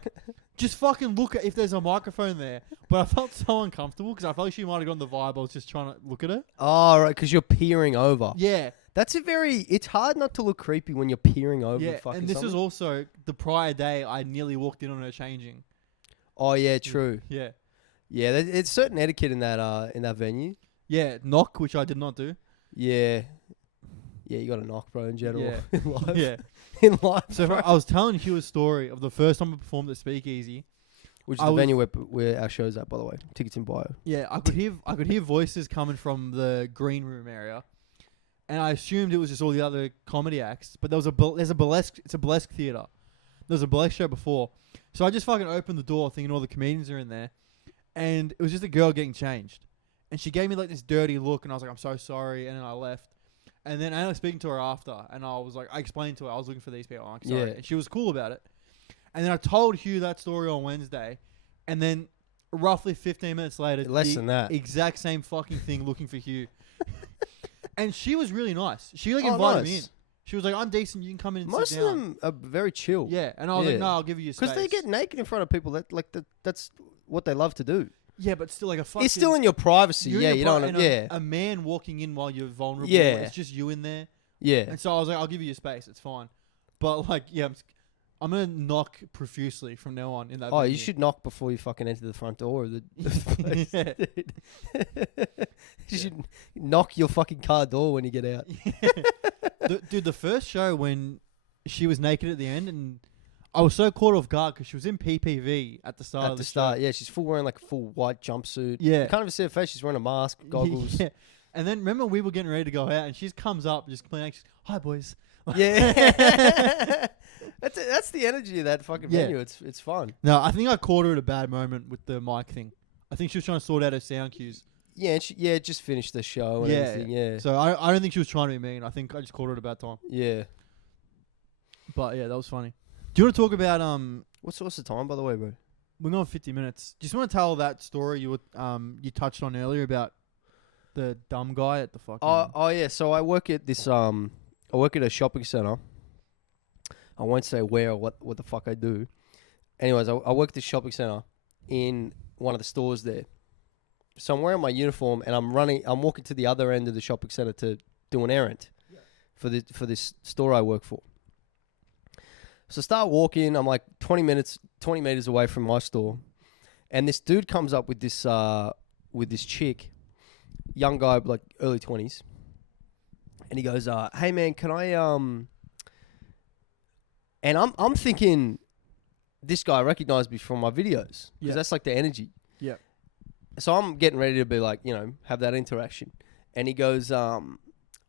just fucking look at if there's a microphone there. But I felt so uncomfortable because I felt like she might have gotten the vibe. I was just trying to look at her. Oh, right, because you're peering over. Yeah. That's it's hard not to look creepy when you're peering over Yeah. fucking And this something. was also the prior day I nearly walked in on her changing. Oh, yeah, true. Yeah. Yeah, it's certain etiquette in that venue. Yeah. Knock, which I did not do. Yeah. Yeah, you got to knock, bro, in general. Yeah. In life. Yeah. In life. So bro. I was telling you a story of the first time I performed at Speakeasy. Which is the venue where our show's at, by the way. Tickets in bio. Yeah, I could hear voices coming from the green room area, and I assumed it was just all the other comedy acts. But there's a burlesque. It's a burlesque theater. There's a burlesque show before, so I just fucking opened the door, thinking all the comedians are in there, and it was just a girl getting changed, and she gave me like this dirty look, and I was like, I'm so sorry, and then I left. And then I ended up speaking to her after, and I was like, I explained to her I was looking for these people. I'm like, sorry, Yeah. and she was cool about it. And then I told Hugh that story on Wednesday, and then roughly 15 minutes later, Less than that. exact same fucking thing looking for Hugh. And she was really nice. She like Oh, invited me in. nice. She was like, I'm decent, you can come in and Most sit of down. them are very chill. Yeah, and I was like, Yeah. no, I'll give you your space. Because they get naked in front of people. That's what they love to do. Yeah, but still like a fucking... It's still in your privacy. you're in Yeah, your you pri- don't want and to... Yeah. a man walking in while you're vulnerable. Yeah. It's just you in there. Yeah. And so I was like, I'll give you your space. It's fine. But like, yeah, I'm going to knock profusely from now on in that Oh, venue. you should knock before you fucking enter the front door of the place. Yeah. You should knock your fucking car door when you get out. Dude, the first show when she was naked at the end, and I was so caught off guard because she was in PPV at the start. At of the the start, show. yeah, she's full wearing like a full white jumpsuit. Yeah. You can't even see her face. She's wearing a mask, goggles. Yeah. And then remember we were getting ready to go out, and she comes up just playing. Like, hi boys. Yeah. That's the energy of that fucking Yeah. venue. It's fun. No, I think I caught her at a bad moment with the mic thing. I think she was trying to sort out her sound cues. Yeah, and just finished the show and everything. Yeah. So I don't think she was trying to be mean. I think I just caught her at a bad time. Yeah. But yeah, that was funny. Do you want to talk about What's the time, by the way, bro? we're going 50 minutes. Just want to tell that story you touched on earlier about the dumb guy at the fucking. Oh yeah. So I work at this. I work at a shopping center. I won't say where or what the fuck I do. Anyways, I work at this shopping center in one of the stores there. So I'm wearing my uniform and I'm walking to the other end of the shopping center to do an errand for this store I work for. So I start walking. I'm like 20 meters away from my store, and this dude comes up with this chick, young guy, like early 20s, and he goes, "Hey man, can I And I'm thinking, this guy recognized me from my videos because that's like the energy. Yeah. So I'm getting ready to be like, have that interaction, and he goes,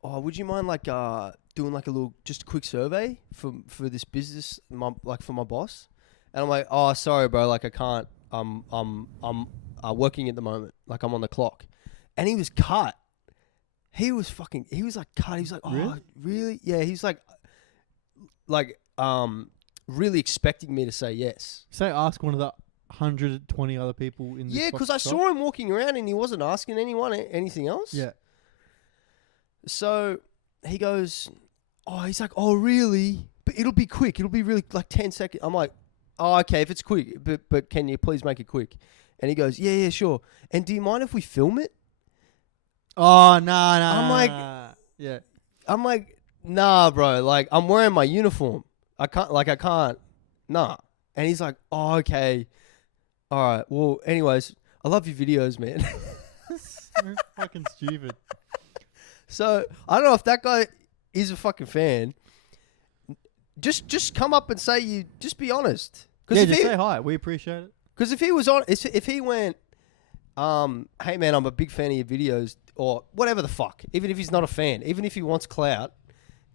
would you mind like doing like just a quick survey for this business, for my boss? And I'm like, oh, sorry, bro, like I can't. I'm working at the moment, like I'm on the clock. And he was cut. He was like cut. He was like, oh, really? Yeah. He's like, really expecting me to say yes. Say ask one of the 120 other people in this. Yeah, because I saw him walking around and he wasn't asking anyone anything else. Yeah. So he goes, he's like, oh, really? But it'll be quick. It'll be really like 10 seconds. I'm like, oh, okay, if it's quick, but can you please make it quick? And he goes, yeah, sure. And do you mind if we film it? Oh, nah. I'm like, yeah. I'm like, nah, bro. Like, I'm wearing my uniform. I can't. Nah. And he's like, oh, okay. All right. Well, anyways, I love your videos, man. So fucking stupid. So I don't know if that guy is a fucking fan. Just come up and say just be honest. Yeah, just say hi. We appreciate it. Because if he went, hey man, I'm a big fan of your videos, or whatever the fuck. Even if he's not a fan, even if he wants clout,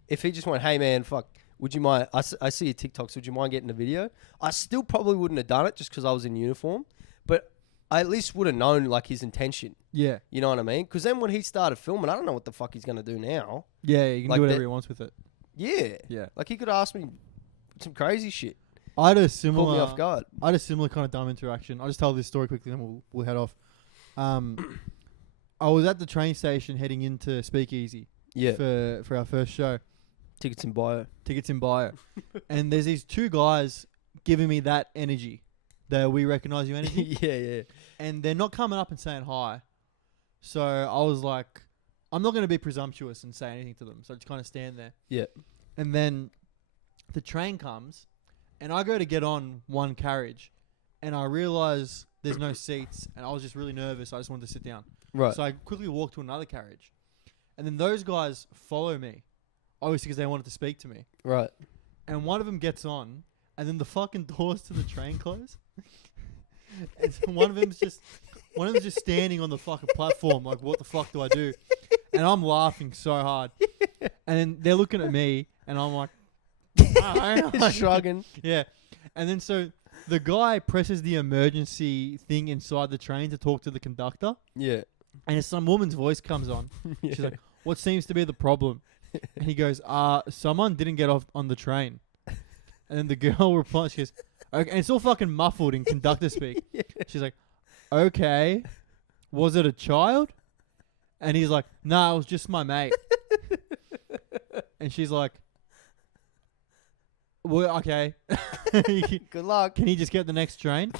if he just went, hey man, fuck, would you mind? I see your TikToks. Would you mind getting a video? I still probably wouldn't have done it just because I was in uniform, but I at least would have known like his intention. Yeah. You know what I mean? Because then when he started filming, I don't know what the fuck he's going to do now. Yeah, you can like do whatever he wants with it. Yeah. Yeah. Like he could ask me some crazy shit. I had a Caught me off guard. similar kind of dumb interaction. I'll just tell this story quickly, then we'll head off. I was at the train station heading into Speakeasy. Yeah. For our first show. Tickets in bio. And there's these two guys giving me that energy. That we recognize your energy. Yeah. And they're not coming up and saying hi. So I was like, I'm not going to be presumptuous and say anything to them. So I just kind of stand there. Yeah. And then the train comes and I go to get on one carriage and I realize there's no seats and I was just really nervous. I just wanted to sit down. Right. So I quickly walked to another carriage. And then those guys follow me. Obviously because they wanted to speak to me. Right. And one of them gets on and then the fucking doors to the train close. And so one of them's just standing on the fucking platform like, what the fuck do I do? And I'm laughing so hard. And then they're looking at me and I'm like, shrugging. Yeah. And then so the guy presses the emergency thing inside the train to talk to the conductor. Yeah. And some woman's voice comes on. Yeah. She's like, what seems to be the problem? And he goes, someone didn't get off on the train. And then the girl replies, she goes, okay, and it's all fucking muffled in conductor speak. Yeah. She's like, okay, was it a child? And he's like, no, it was just my mate. And she's like, well, okay. Good luck. Can he just get the next train?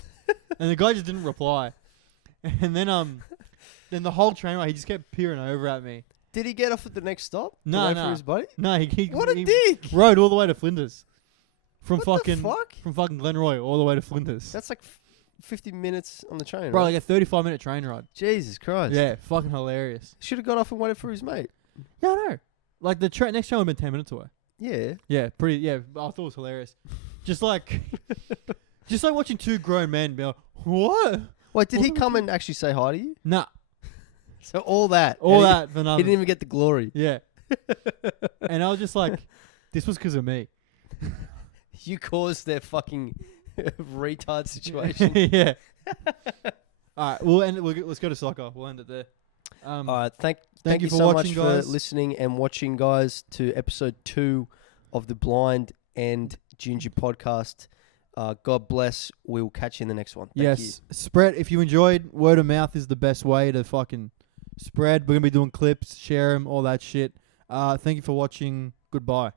And the guy just didn't reply. And then the whole train ride, he just kept peering over at me. Did he get off at the next stop? No. For his buddy? No, he what a dick. Rode all the way to Flinders. From what the fuck? From fucking Glenroy all the way to Flinders. That's like 50 minutes on the train, Bro, right? like a 35-minute train ride. Jesus Christ. Yeah, fucking hilarious. Should have got off and waited for his mate. Yeah, I know. Like the next train would have been 10 minutes away. Yeah. Yeah, pretty. Yeah, I thought it was hilarious. Just like watching two grown men be like, what? Wait, did he come and actually say hi to you? Nah. So all that for nothing. He didn't even get the glory. Yeah. And I was just like, this was because of me. You caused their fucking retard situation. Yeah. All right, let's go to soccer. We'll end it there. All right, thank you for so watching, much guys. for listening and watching, guys, to episode 2 of the Blind and Ginger podcast. God bless. We'll catch you in the next one. Thank you. Yes. Spread. If you enjoyed, word of mouth is the best way to fucking spread. We're going to be doing clips, share them, all that shit. Thank you for watching. Goodbye.